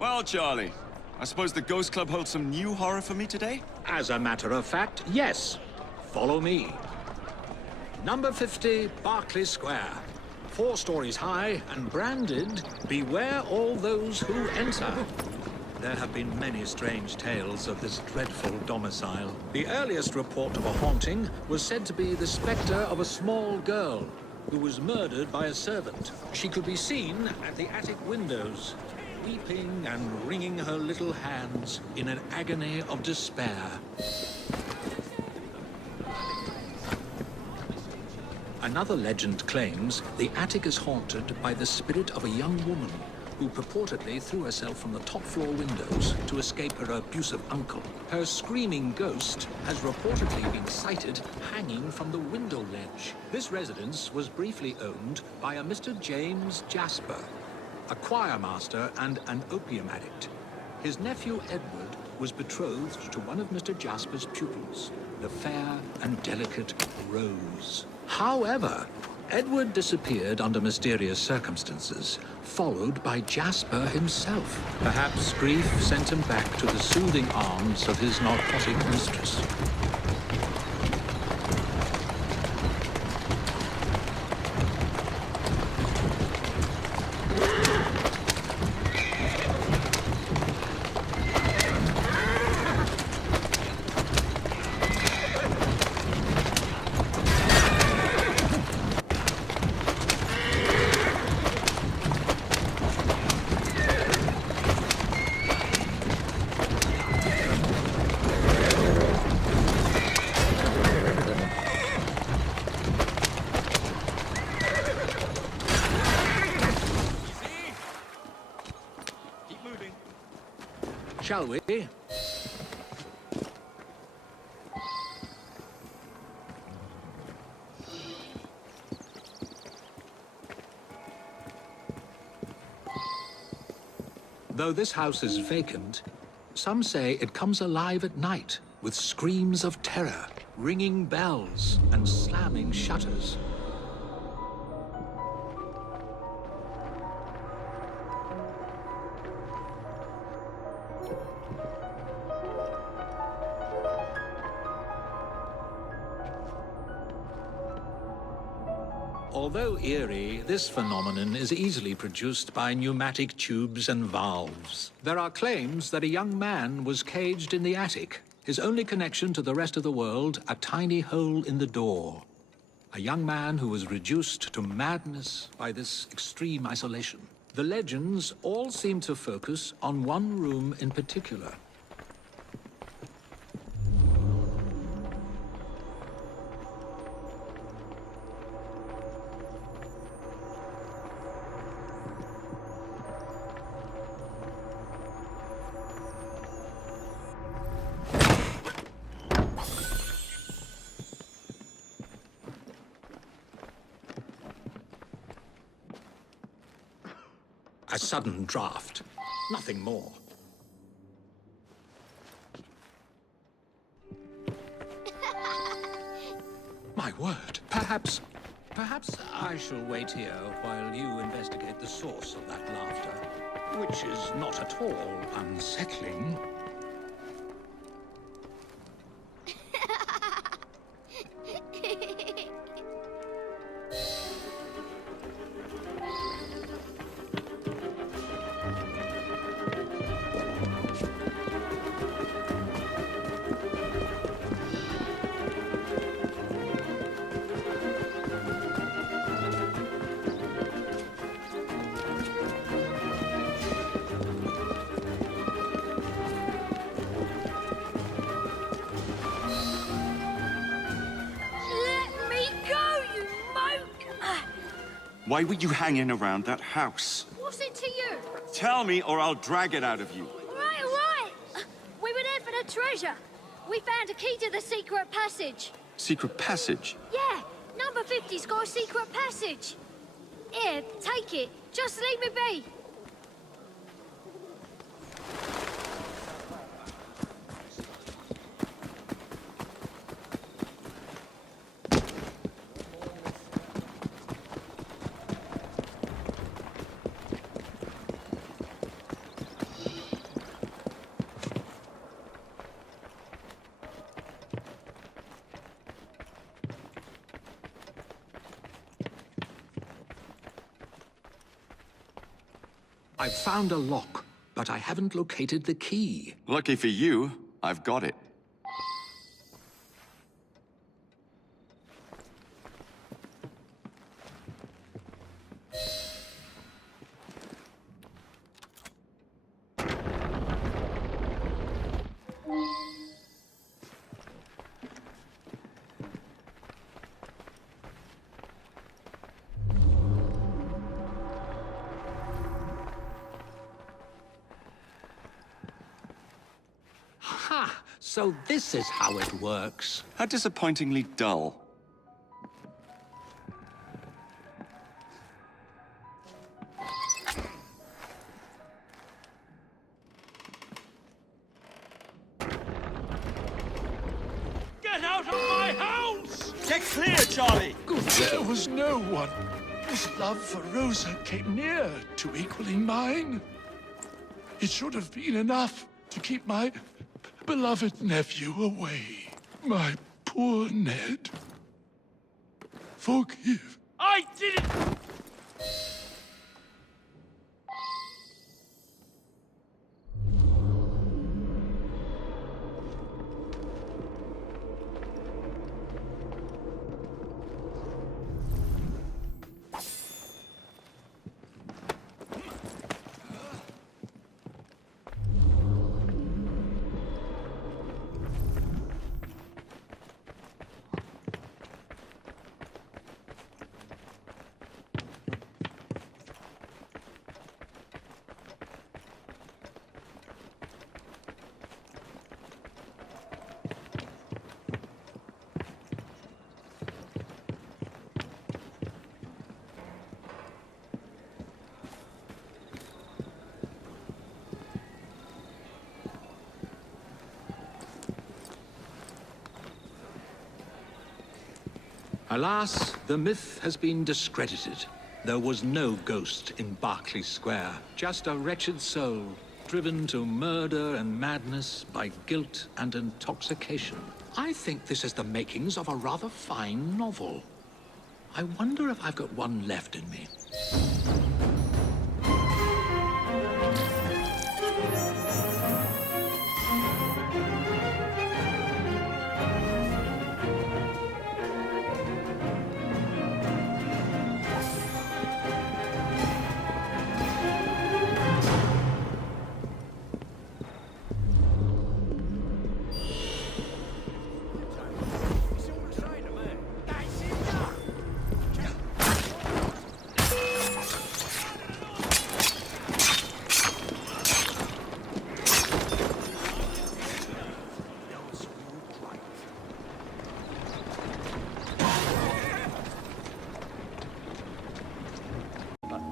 Well, Charlie, I suppose the Ghost Club holds some new horror for me today? As a matter of fact, yes. Follow me. Number 50, Berkeley Square. 4 stories high and branded, "Beware all those who enter." There have been many strange tales of this dreadful domicile. The earliest report of a haunting was said to be the spectre of a small girl who was murdered by a servant. She could be seen at the attic windows, weeping and wringing her little hands in an agony of despair. Another legend claims the attic is haunted by the spirit of a young woman who purportedly threw herself from the top floor windows to escape her abusive uncle. Her screaming ghost has reportedly been sighted hanging from the window ledge. This residence was briefly owned by a Mr. James Jasper, a choir master and an opium addict. His nephew Edward was betrothed to one of Mr. Jasper's pupils, the fair and delicate Rose. However, Edward disappeared under mysterious circumstances, followed by Jasper himself. Perhaps grief sent him back to the soothing arms of his narcotic mistress. Shall we? Though this house is vacant, some say it comes alive at night with screams of terror, ringing bells, and slamming shutters. Although eerie, this phenomenon is easily produced by pneumatic tubes and valves. There are claims that a young man was caged in the attic, his only connection to the rest of the world a tiny hole in the door. A young man who was reduced to madness by this extreme isolation. The legends all seem to focus on one room in particular. A sudden draft. Nothing more. My word. Perhaps I shall wait here while you investigate the source of that laughter, which is not at all unsettling. Why were you hanging around that house? What's it to you? Tell me or I'll drag it out of you. All right. We were there for the treasure. We found a key to the secret passage. Secret passage? Yeah, number 50's got a secret passage. Here, take it. Just leave me be. I've found a lock, but I haven't located the key. Lucky for you, I've got it. Ha! So this is how it works. How disappointingly dull. Get out of my house! Get clear, Charlie! There was no one whose love for Rosa came near to equaling mine. It should have been enough to keep my beloved nephew away. My poor Ned. Forgive. I didn't... Alas, the myth has been discredited. There was no ghost in Berkeley Square, just a wretched soul, driven to murder and madness by guilt and intoxication. I think this is the makings of a rather fine novel. I wonder if I've got one left in me.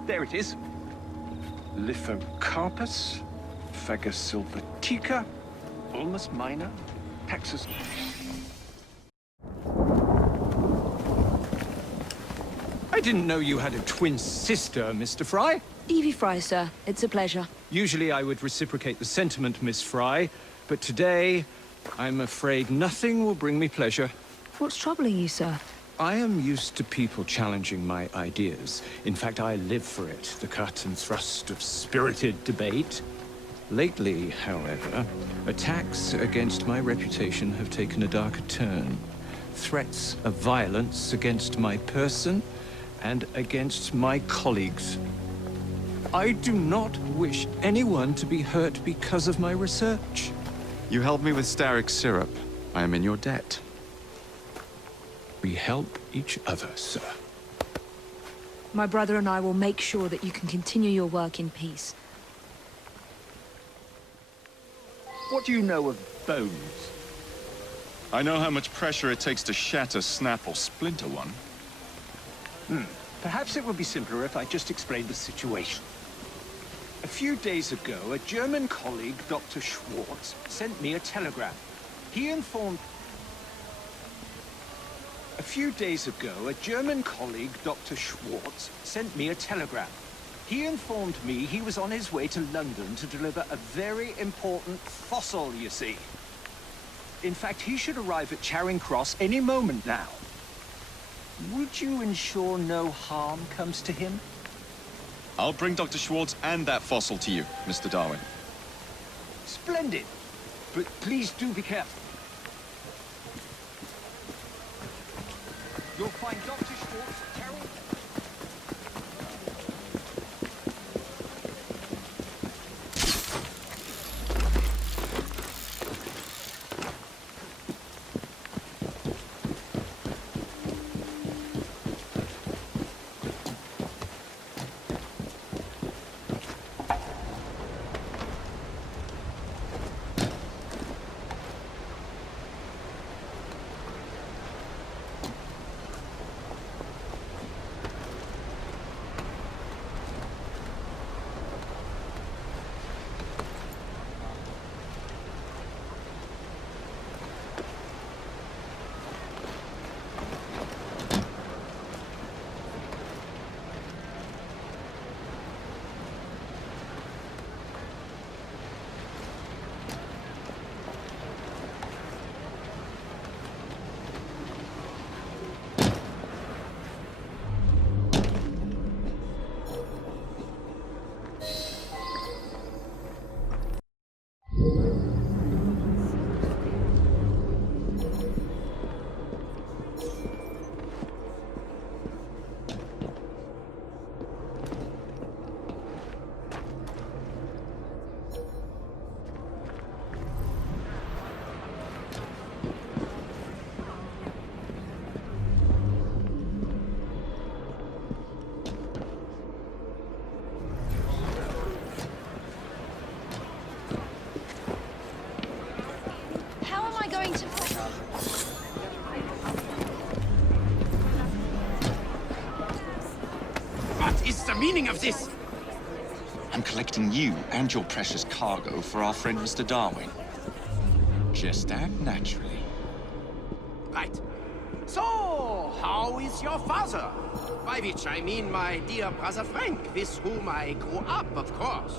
There it is. Lithocarpus, Phagosylvatica, Ulmus minor, Taxus... I didn't know you had a twin sister, Mr. Fry. Evie Fry, sir. It's a pleasure. Usually I would reciprocate the sentiment, Miss Fry, but today, I'm afraid nothing will bring me pleasure. What's troubling you, sir? I am used to people challenging my ideas. In fact, I live for it, the cut and thrust of spirited debate. Lately, however, attacks against my reputation have taken a darker turn. Threats of violence against my person and against my colleagues. I do not wish anyone to be hurt because of my research. You helped me with Starrick syrup. I am in your debt. We help each other, sir. My brother and I will make sure that you can continue your work in peace. What do you know of bones? I know how much pressure it takes to shatter, snap, or splinter one. Perhaps it would be simpler if I just explained the situation. A few days ago, a German colleague, Dr. Schwartz, sent me a telegram. He informed... A few days ago, a German colleague, Dr. Schwartz, sent me a telegram. He informed me he was on his way to London to deliver a very important fossil, you see. In fact, he should arrive at Charing Cross any moment now. Would you ensure no harm comes to him? I'll bring Dr. Schwartz and that fossil to you, Mr. Darwin. Splendid. But please do be careful. You'll find Dr. Schwartz terrible. How am I going to... What is the meaning of this? I'm collecting you and your precious cargo for our friend Mr. Darwin. Just act naturally. Right. So, how is your father? By which I mean my dear brother Frank, with whom I grew up, of course.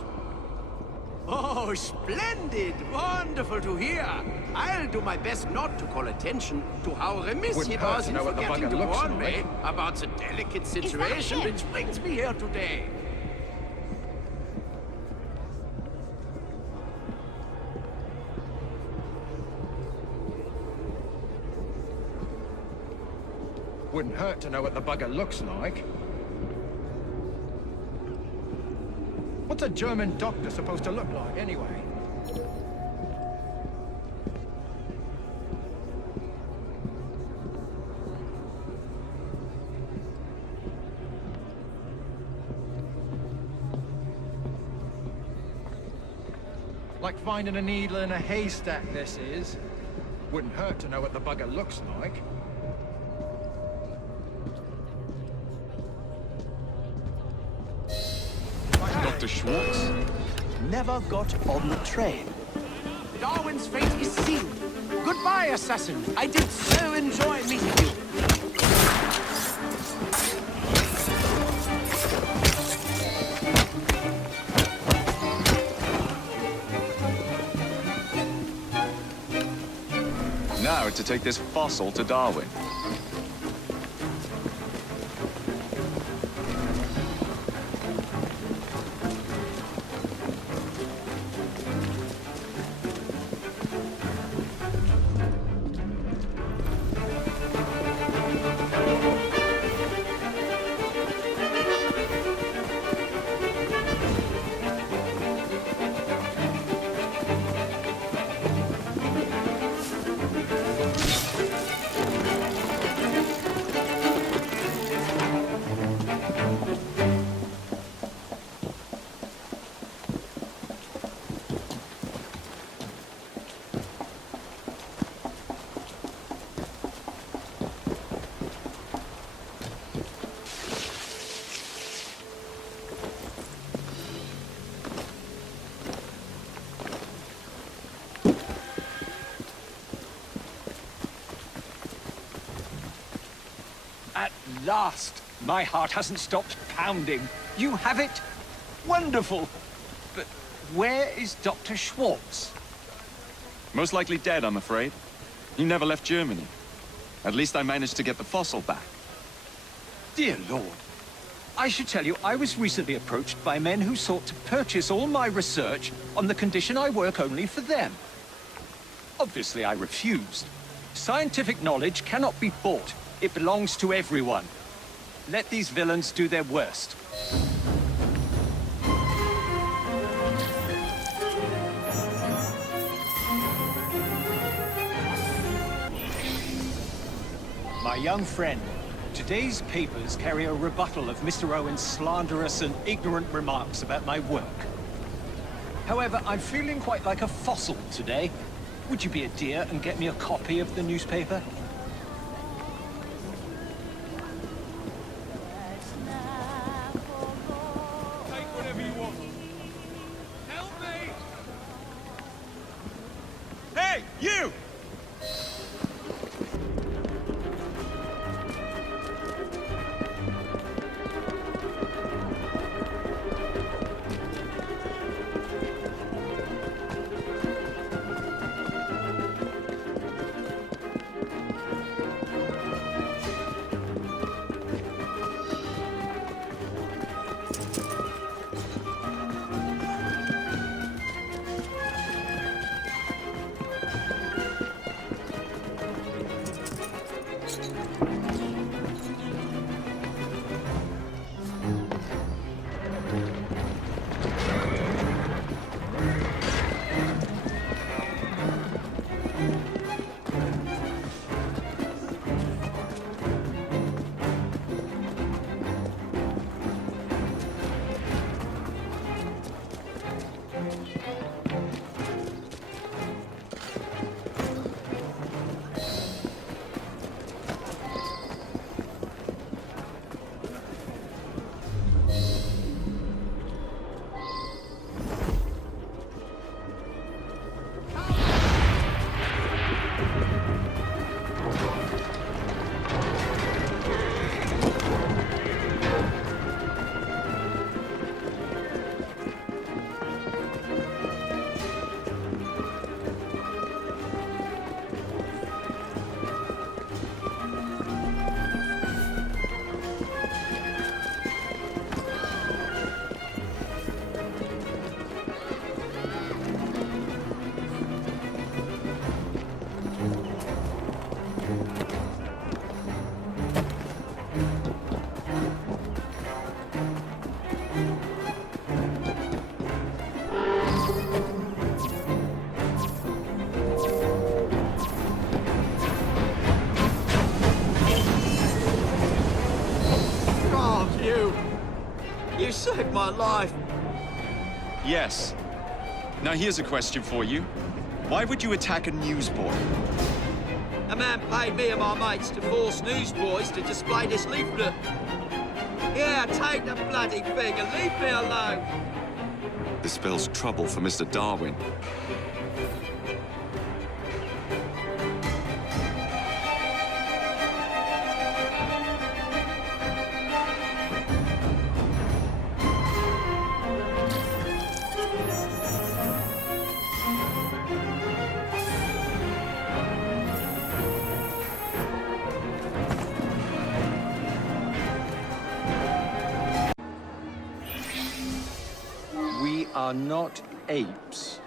Oh, splendid! Wonderful to hear. I'll do my best not to call attention to how remiss he was in forgetting to warn me about the delicate situation which brings me here today. Wouldn't hurt to know what the bugger looks like. What's a German doctor supposed to look like, anyway? Like finding a needle in a haystack, this is. Wouldn't hurt to know what the bugger looks like. Dr. Schwartz? Never got on the train. Darwin's fate is sealed. Goodbye, assassin. I did so enjoy meeting you. Now to take this fossil to Darwin. At last! My heart hasn't stopped pounding. You have it? Wonderful! But where is Dr. Schwartz? Most likely dead, I'm afraid. He never left Germany. At least I managed to get the fossil back. Dear Lord, I should tell you, I was recently approached by men who sought to purchase all my research on the condition I work only for them. Obviously, I refused. Scientific knowledge cannot be bought. It belongs to everyone. Let these villains do their worst. My young friend, today's papers carry a rebuttal of Mr. Owen's slanderous and ignorant remarks about my work. However, I'm feeling quite like a fossil today. Would you be a dear and get me a copy of the newspaper? Take whatever you want. Help me! Hey, you! You saved my life. Yes. Now here's a question for you. Why would you attack a newsboy? A man paid me and my mates to force newsboys to display this leaflet. Yeah, take the bloody thing and leave me alone. This spells trouble for Mr. Darwin. We are not apes.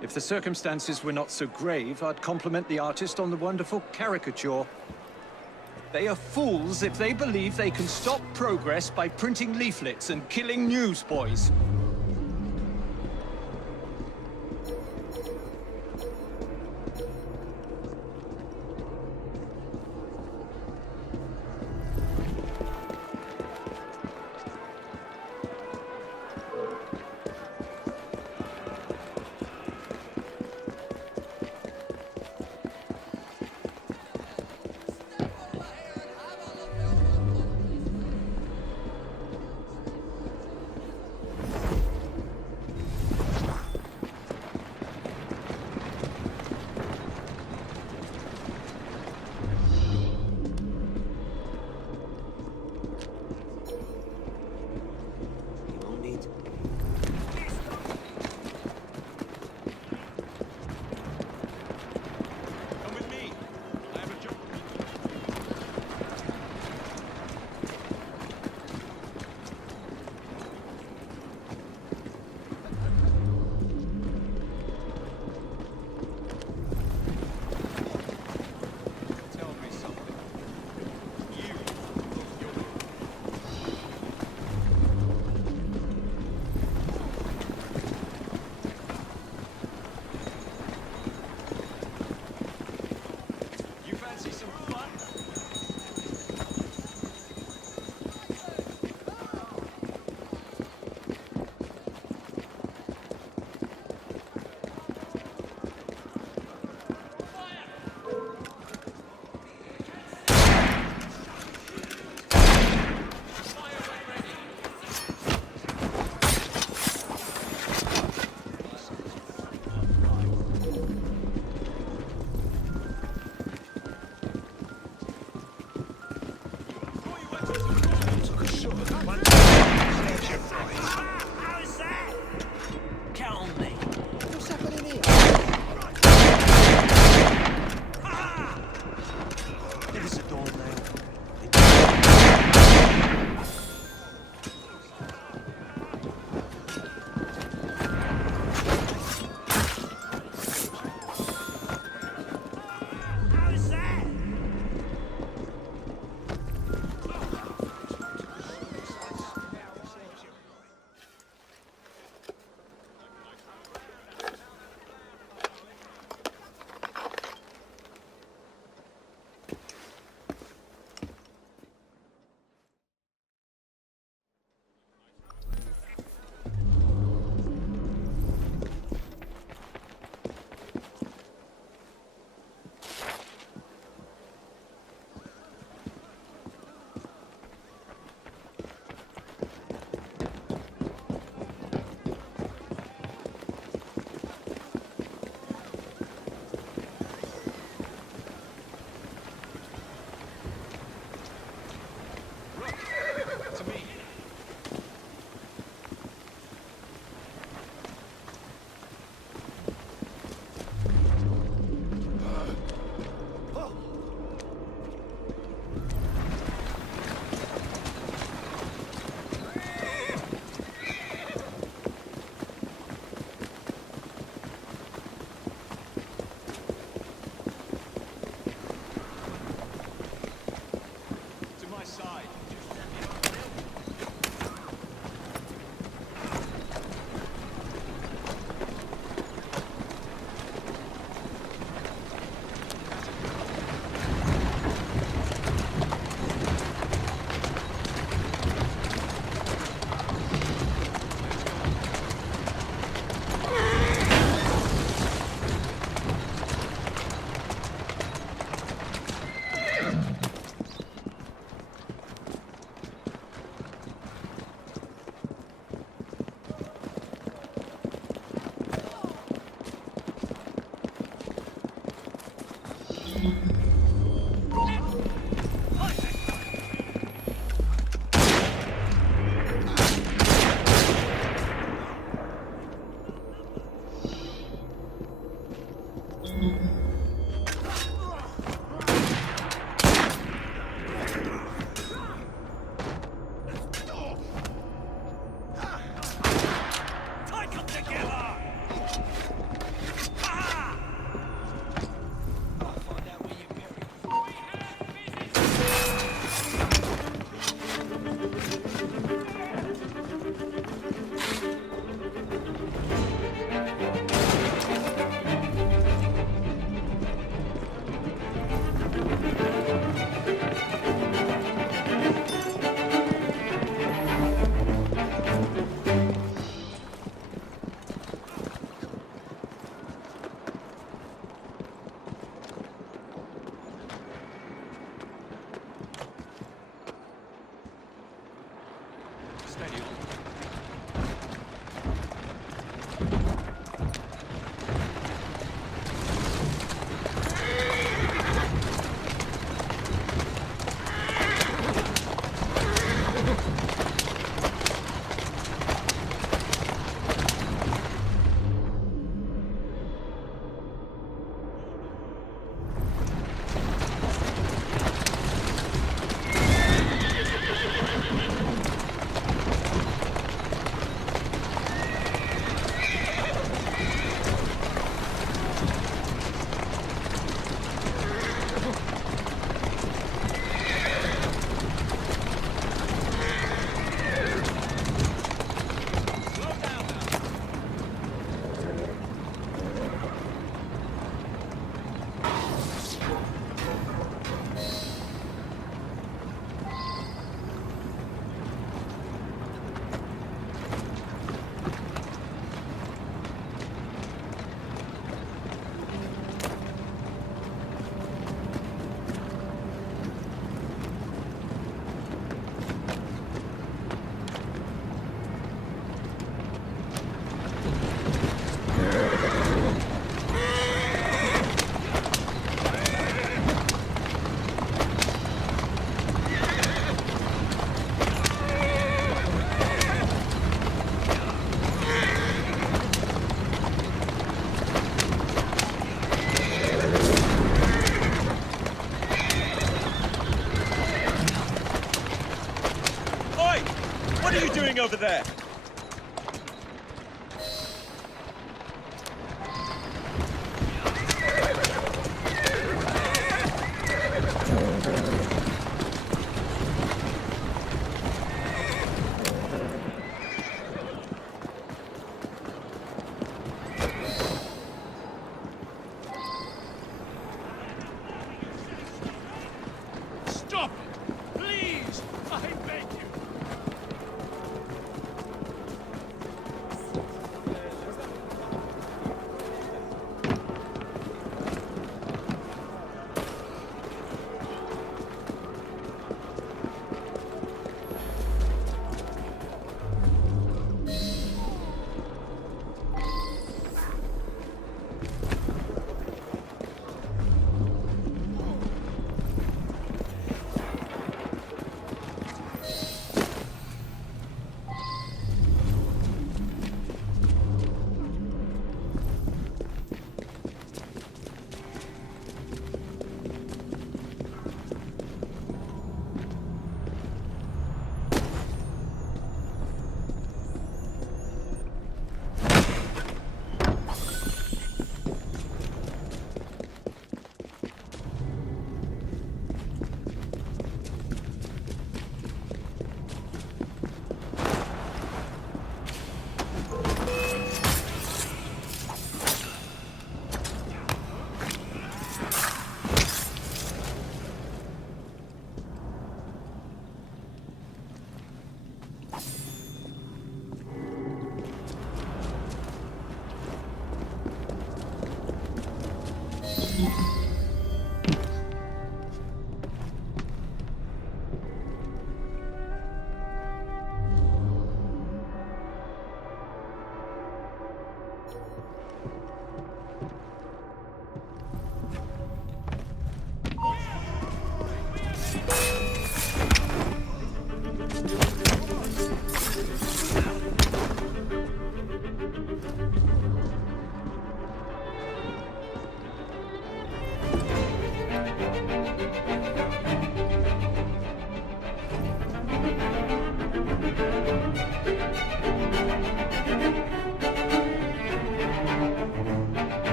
If the circumstances were not so grave, I'd compliment the artist on the wonderful caricature. They are fools if they believe they can stop progress by printing leaflets and killing newsboys.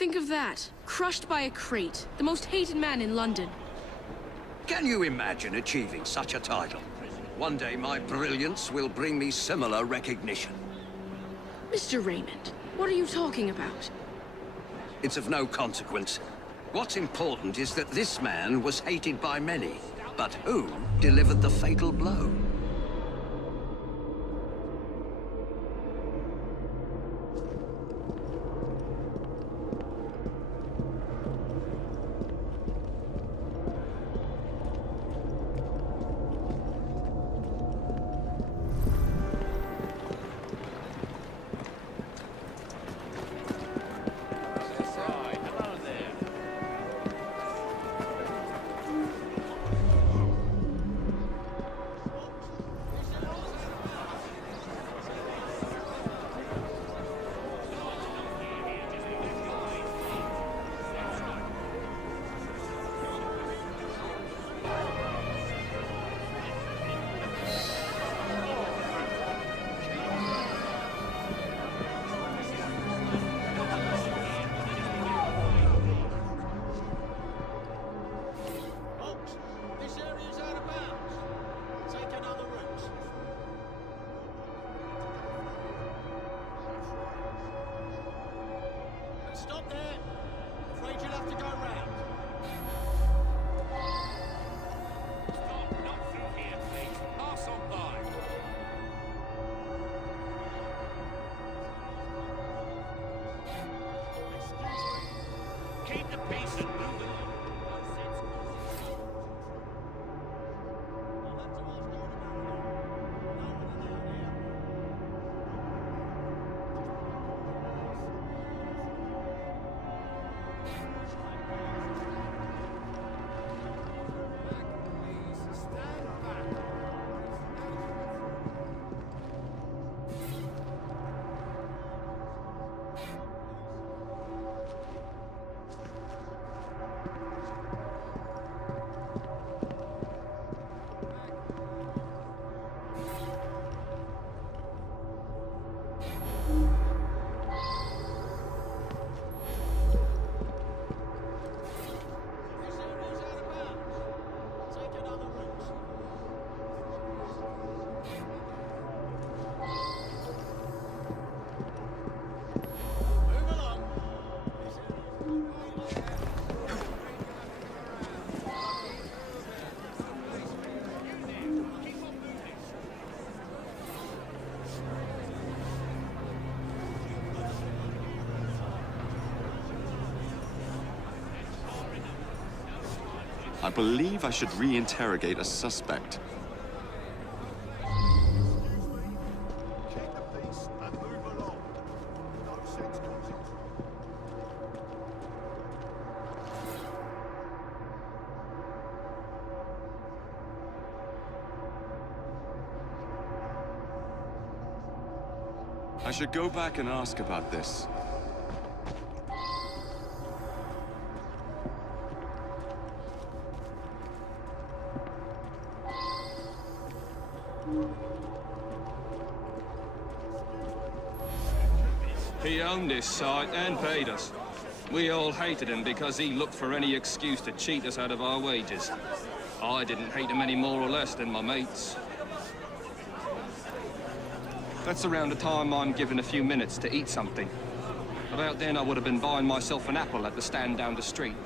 Think of that. Crushed by a crate. The most hated man in London. Can you imagine achieving such a title? One day my brilliance will bring me similar recognition. Mr. Raymond, what are you talking about? It's of no consequence. What's important is that this man was hated by many. But who delivered the fatal blow? Stop there. Afraid you'll have to go round. Stop, not through here, please. Pass on by. Keep the peace and move along. I believe I should re-interrogate a suspect. I should go back and ask about this. He owned this site and paid us. We all hated him because he looked for any excuse to cheat us out of our wages. I didn't hate him any more or less than my mates. That's around the time I'm given a few minutes to eat something. About then I would have been buying myself an apple at the stand down the street.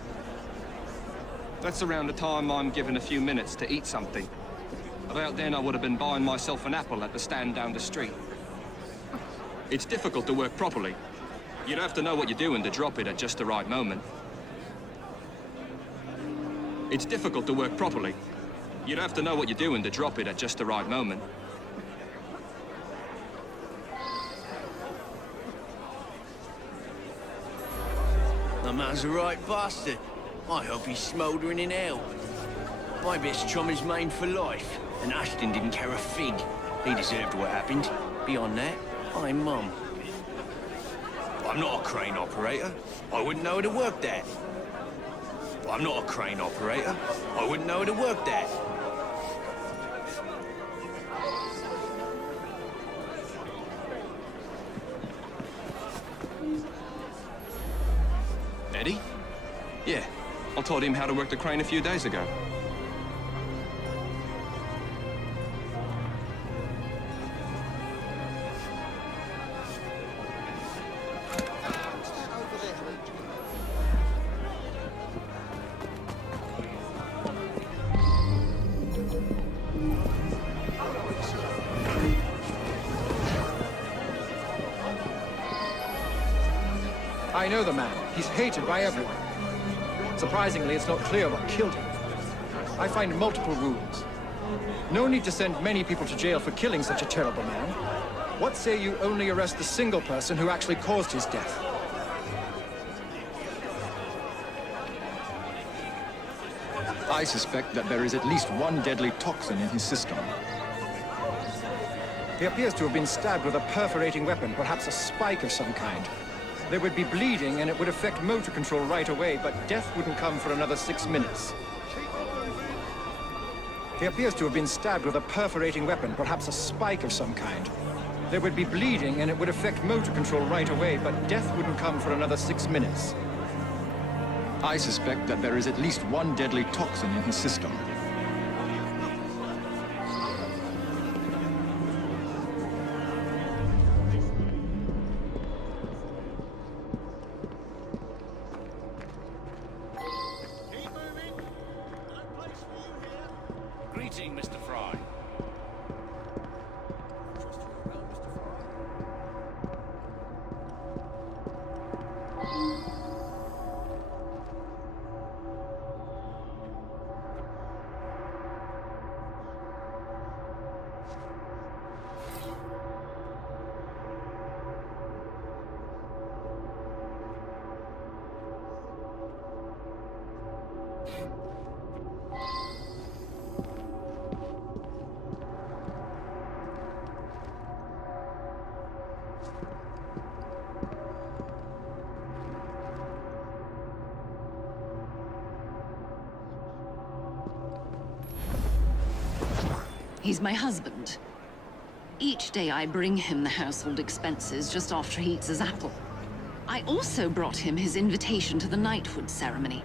That's around the time I'm given a few minutes to eat something. About then I would have been buying myself an apple at the stand down the street. It's difficult to work properly. You'd have to know what you're doing to drop it at just the right moment. It's difficult to work properly. You'd have to know what you're doing to drop it at just the right moment. The man's a right bastard. I hope he's smouldering in hell. My best chum is maimed for life, and Ashton didn't care a fig. He deserved what happened. Beyond that, I'm mum. I'm not a crane operator. I wouldn't know how to work that. I'm not a crane operator. I wouldn't know how to work that. Eddie? Yeah, I taught him how to work the crane a few days ago. I know the man. He's hated by everyone. Surprisingly, it's not clear what killed him. I find multiple rules. No need to send many people to jail for killing such a terrible man. What say you only arrest the single person who actually caused his death? I suspect that there is at least one deadly toxin in his system. He appears to have been stabbed with a perforating weapon, perhaps a spike of some kind. There would be bleeding and it would affect motor control right away, but death wouldn't come for another 6 minutes. He appears to have been stabbed with a perforating weapon, perhaps a spike of some kind. There would be bleeding and it would affect motor control right away, but death wouldn't come for another 6 minutes. I suspect that there is at least one deadly toxin in his system. He's my husband. Each day I bring him the household expenses just after he eats his apple. I also brought him his invitation to the knighthood ceremony,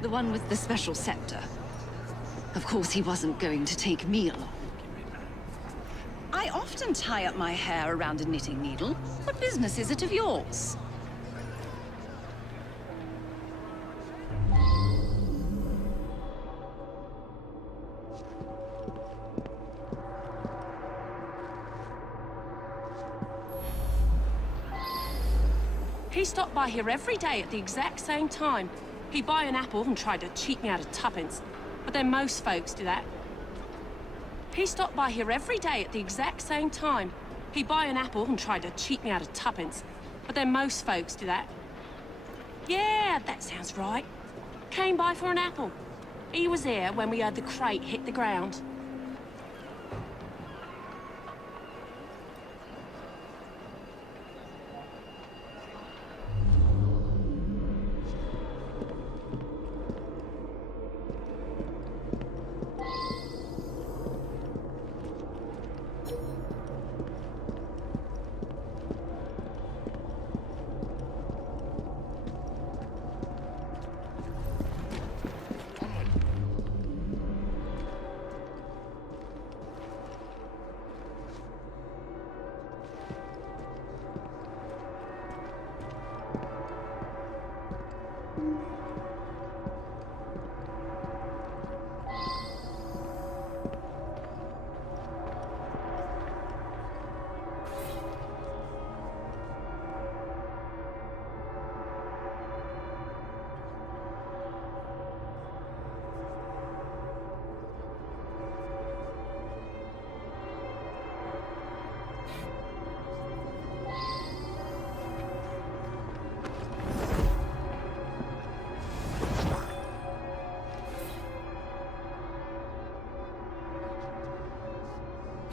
the one with the special scepter. Of course, he wasn't going to take me along. I often tie up my hair around a knitting needle. What business is it of yours? He stopped by here every day at the exact same time. He'd buy an apple and try to cheat me out of tuppence. But then most folks do that. He stopped by here every day at the exact same time. He'd buy an apple and try to cheat me out of tuppence. But then most folks do that. Yeah, that sounds right. Came by for an apple. He was here when we heard the crate hit the ground.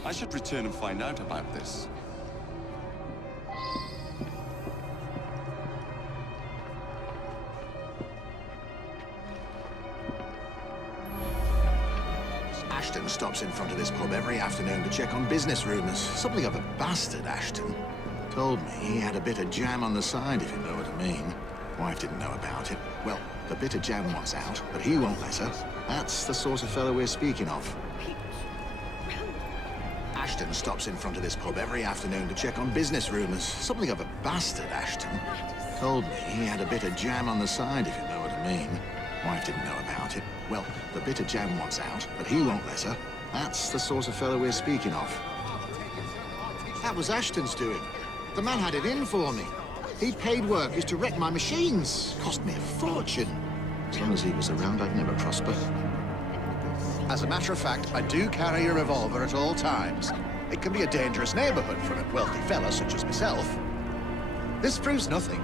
I should return and find out about this. Ashton stops in front of this pub every afternoon to check on business rumours. Something of a bastard, Ashton. Told me he had a bit of jam on the side, if you know what I mean. Wife didn't know about it. Well, the bit of jam wants out, but he won't let her. That's the sort of fellow we're speaking of. Ashton stops in front of this pub every afternoon to check on business rumours. Something of a bastard, Ashton. Told me he had a bit of jam on the side, if you know what I mean. Wife didn't know about it. Well, the bit of jam wants out, but he won't let her. That's the sort of fellow we're speaking of. That was Ashton's doing. The man had it in for me. He paid workers to wreck my machines. Cost me a fortune. As long as he was around, I'd never prosper. As a matter of fact, I do carry a revolver at all times. It can be a dangerous neighborhood for a wealthy fella such as myself. This proves nothing.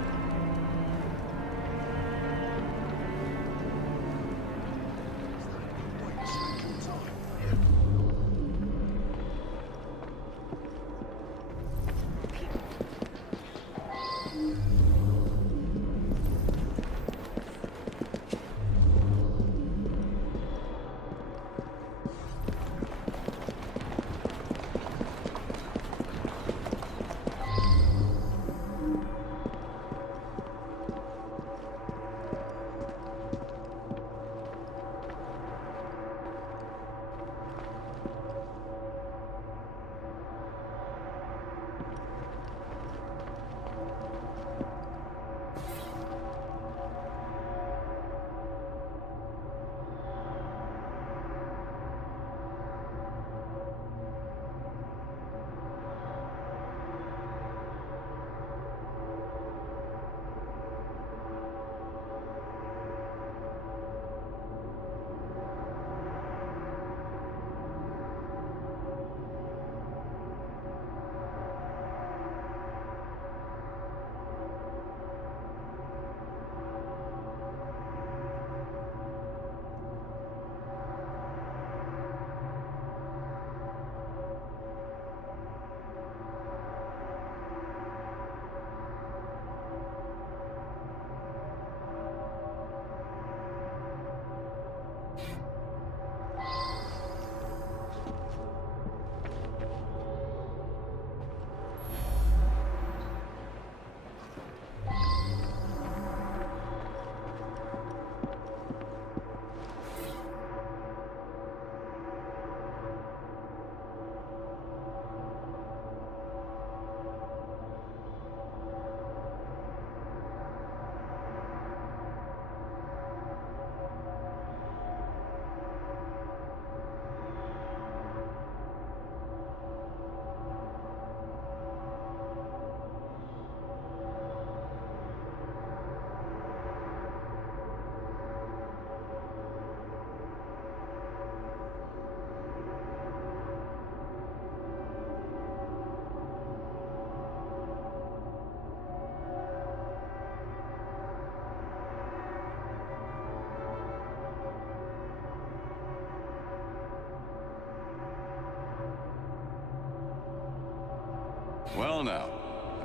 Well now,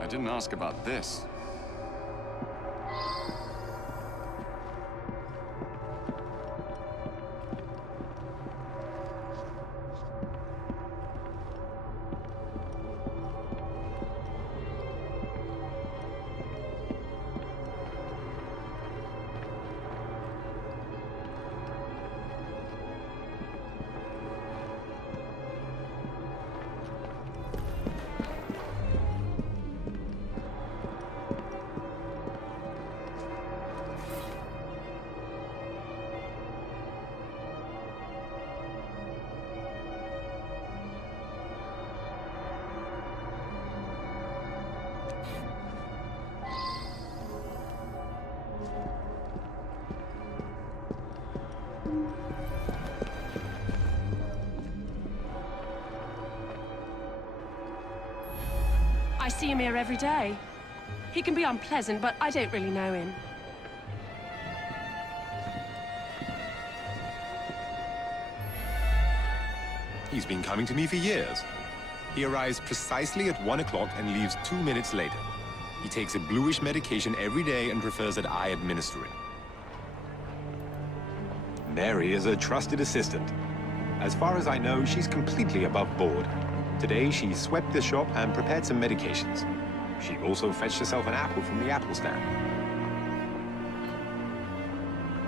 I didn't ask about this. I see him here every day. He can be unpleasant, but I don't really know him. He's been coming to me for years. He arrives precisely at 1 o'clock and leaves 2 minutes later. He takes a bluish medication every day and prefers that I administer it. Mary is a trusted assistant. As far as I know, she's completely above board. Today, she swept the shop and prepared some medications. She also fetched herself an apple from the apple stand.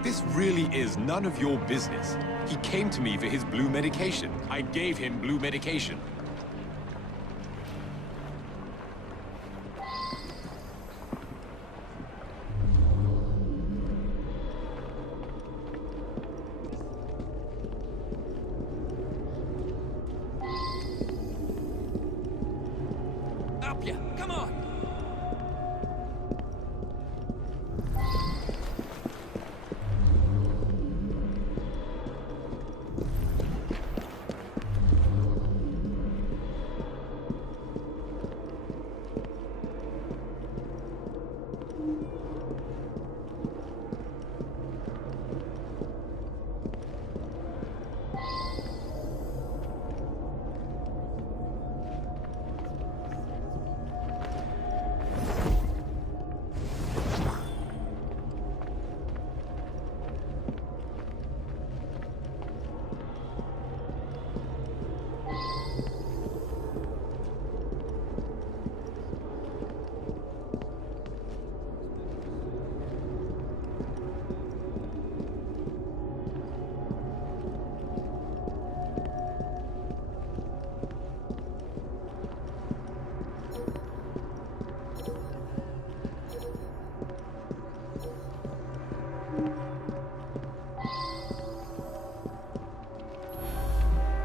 This really is none of your business. He came to me for his blue medication. I gave him blue medication. Up ya! Come on!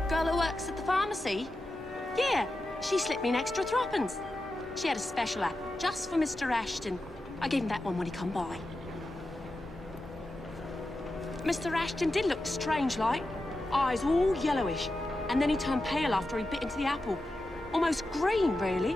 Girl who works at the pharmacy? Yeah, she slipped me an extra threepence. She had a special apple just for Mr. Ashton. I gave him that one when he come by. Mr. Ashton did look strange-like. Eyes all yellowish. And then he turned pale after he bit into the apple. Almost green, really.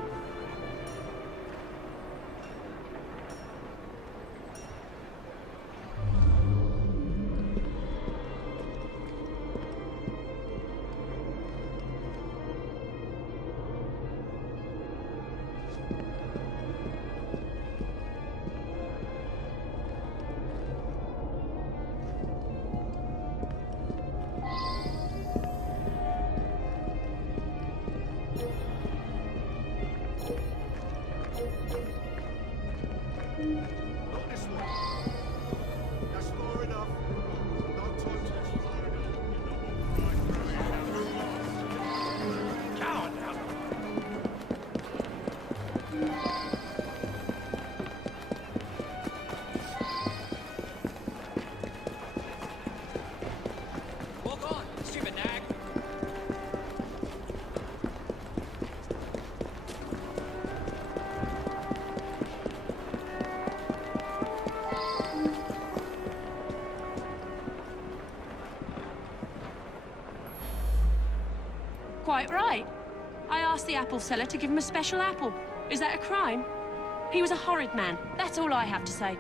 Quite right. I asked the apple seller to give him a special apple. Is that a crime? He was a horrid man. That's all I have to say.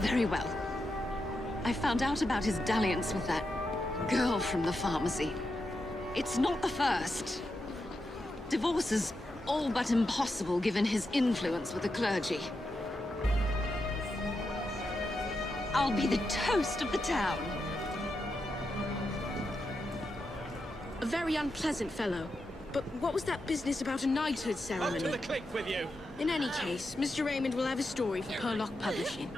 Very well. I found out about his dalliance with that girl from the pharmacy. It's not the first. Divorce is all but impossible given his influence with the clergy. I'll be the toast of the town. A very unpleasant fellow. But what was that business about a knighthood ceremony? Up to the click with you! In any case, Mr. Raymond will have a story for Purlock Publishing.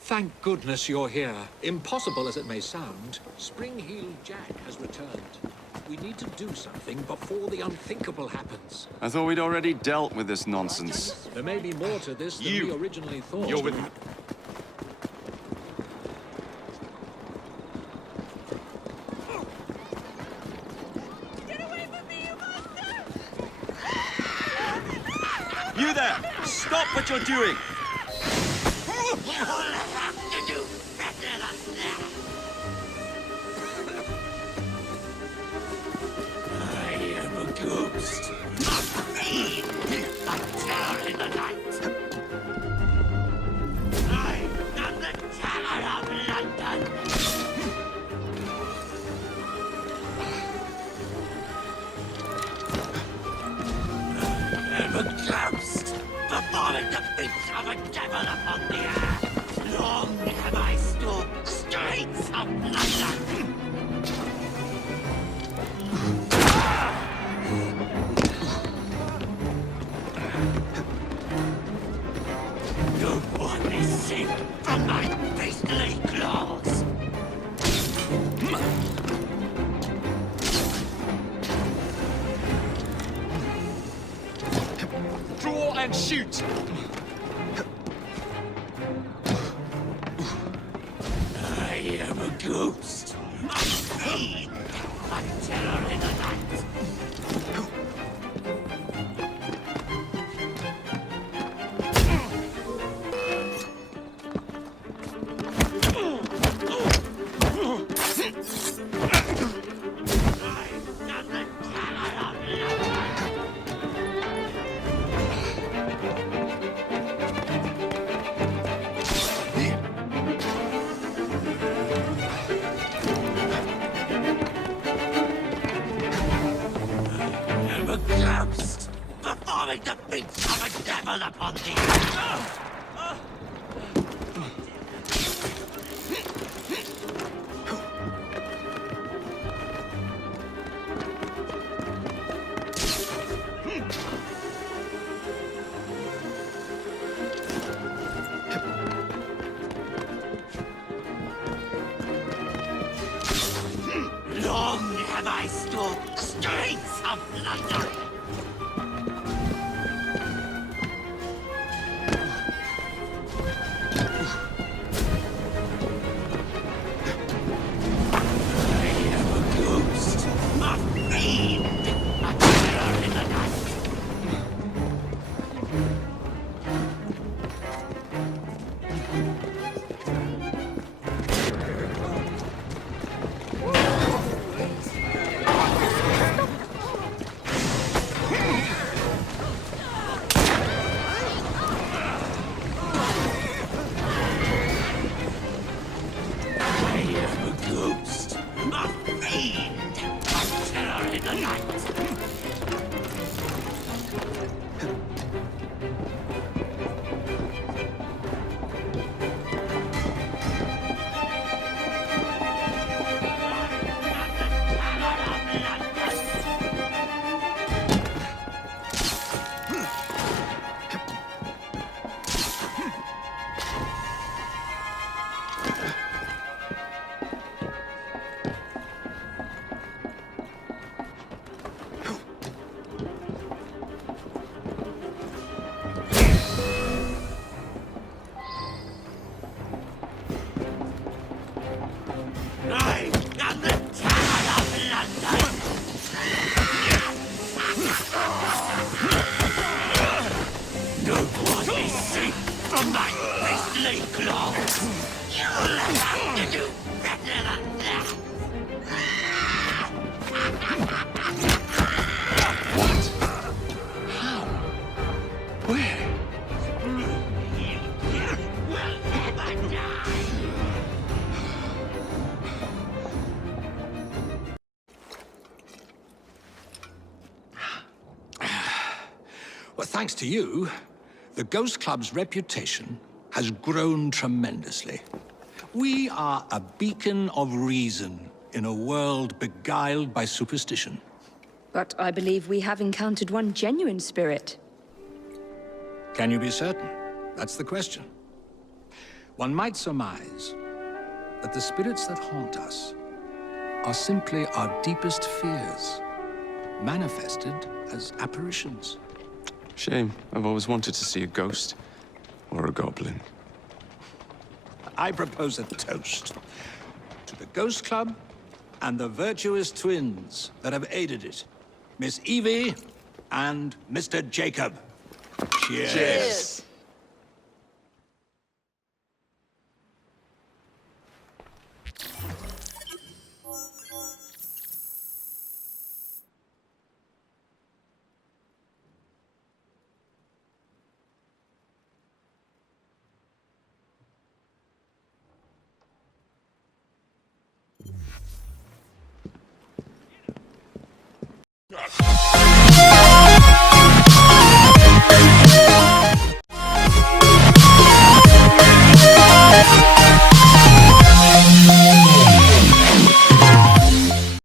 Thank goodness you're here. Impossible as it may sound, Spring-Heeled Jack has returned. We need to do something before the unthinkable happens. I thought we'd already dealt with this nonsense. There may be more to this than we originally thought. You're with me. You there! Stop what you're doing! Ghost. Not me! A terror in the night! I am the terror of London! I am a ghost, performing the feats of a devil upon the air! Long have I stalked the streets of London! From my beastly claws! Draw and shoot! I am a ghost, a fiend, a terror in the night! Performing the feats of a devil upon the earth! Long have I stalked the streets of London! Ghost, a fiend, a terror in the night. Well, thanks to you, the Ghost Club's reputation has grown tremendously. We are a beacon of reason in a world beguiled by superstition. But I believe we have encountered one genuine spirit. Can you be certain? That's the question. One might surmise that the spirits that haunt us are simply our deepest fears, manifested as apparitions. Shame. I've always wanted to see a ghost. Or a goblin. I propose a toast to the Ghost Club and the virtuous twins that have aided it, Miss Evie and Mr. Jacob. Cheers. Cheers. Yeah.